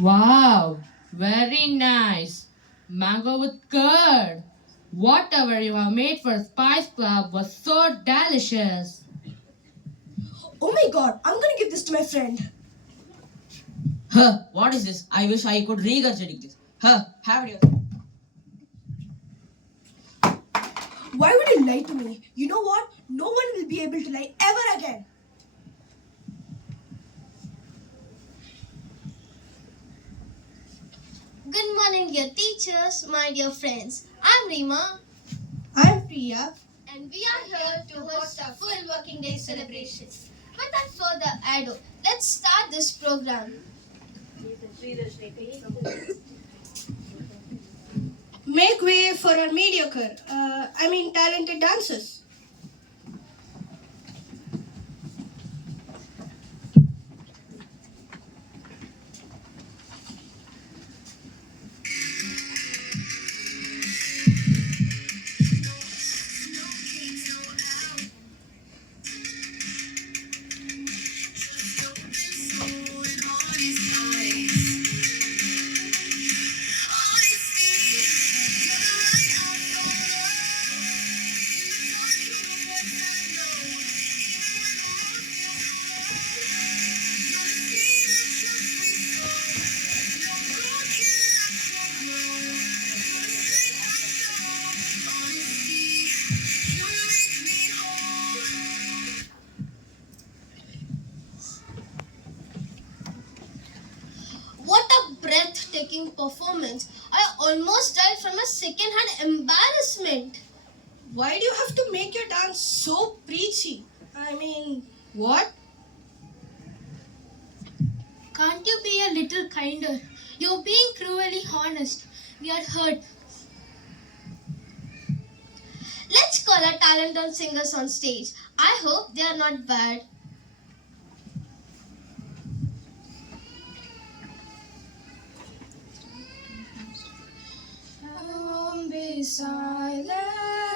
Wow, very nice. Mango with curd. Whatever you have made for Spice Club was so delicious. Oh my god, I'm gonna give this to my friend. Huh, what is this? I wish I could regurgitate this. Huh, have it yourself. Why would you lie to me? You know what? No one will be able to lie ever again. Good morning, dear teachers, my dear friends. I'm Rima, I'm Priya. and we are here to host our full working day celebration. Without further ado, let's start this program. Make way for our mediocre, talented dancers. What a breathtaking performance! I almost died from a second-hand embarrassment. Why do you have to make your dance so preachy? What? Can't you be a little kinder? You're being cruelly honest. We are hurt. Let's call our talented singers on stage. I hope they are not bad. I won't be silent.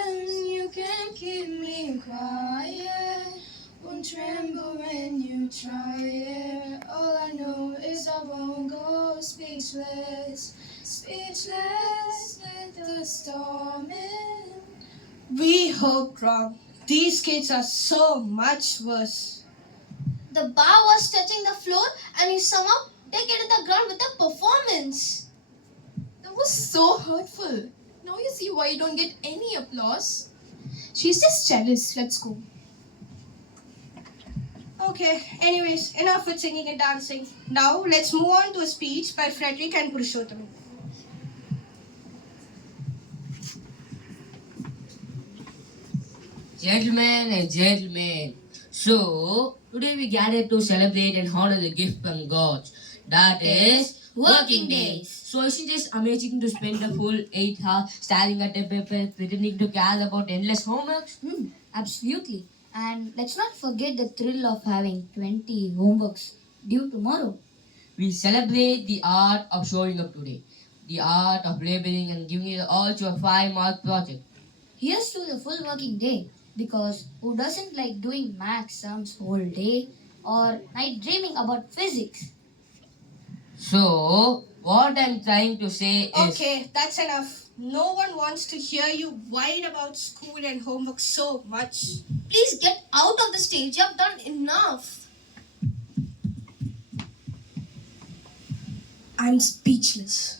You can keep me quiet. Won't tremble when you try it. All I know is I won't go speechless. Speechless, let the storm in. We hope wrong. These kids are so much worse. The bar was touching the floor and you somehow take it to the ground with a performance. That was so hurtful. Now you see why you don't get any applause. She's just jealous. Let's go. Okay, anyways, enough with singing and dancing. Now let's move on to a speech by Frederick and Purushottam. Gentlemen and gentlemen, so today we gathered to celebrate and honor the gift from God. That is working days. So isn't it amazing to spend the full 8 hours staring at a paper, pretending to care about endless homeworks? Absolutely. And let's not forget the thrill of having 20 homeworks due tomorrow. We celebrate the art of showing up today, the art of labeling and giving it all to a 5-mark project. Here's to the full working day because who doesn't like doing math sums whole day or night dreaming about physics? So, what I'm trying to say is. Okay, that's enough. No one wants to hear you whine about school and homework so much. Please get out of the stage. You have done enough. I'm speechless.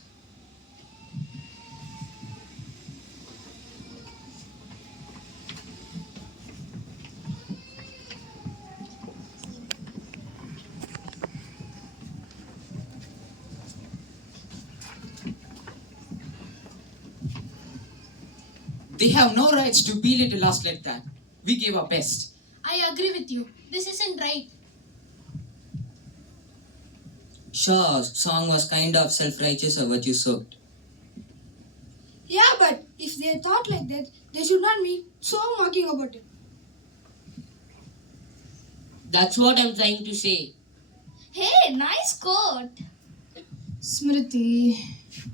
They have no rights to belittle us like that. We gave our best. I agree with you. This isn't right. Sure, song was kind of self-righteous or what you soaked. Yeah, but if they thought like that, they should not be so mocking about it. That's what I'm trying to say. Hey, nice quote. Smriti.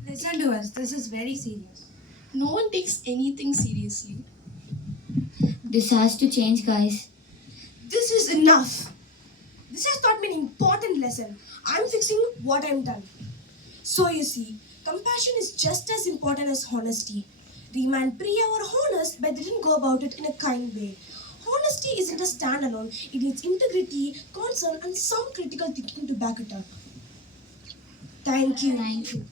Listen to us. This is very serious. No one takes anything seriously. This has to change, guys. This is enough. This has taught me an important lesson. I'm fixing what I'm done. So you see, compassion is just as important as honesty. Rima and Priya were honest but they didn't go about it in a kind way. Honesty isn't a standalone, it needs integrity, concern, and some critical thinking to back it up. Thank you. Thank you.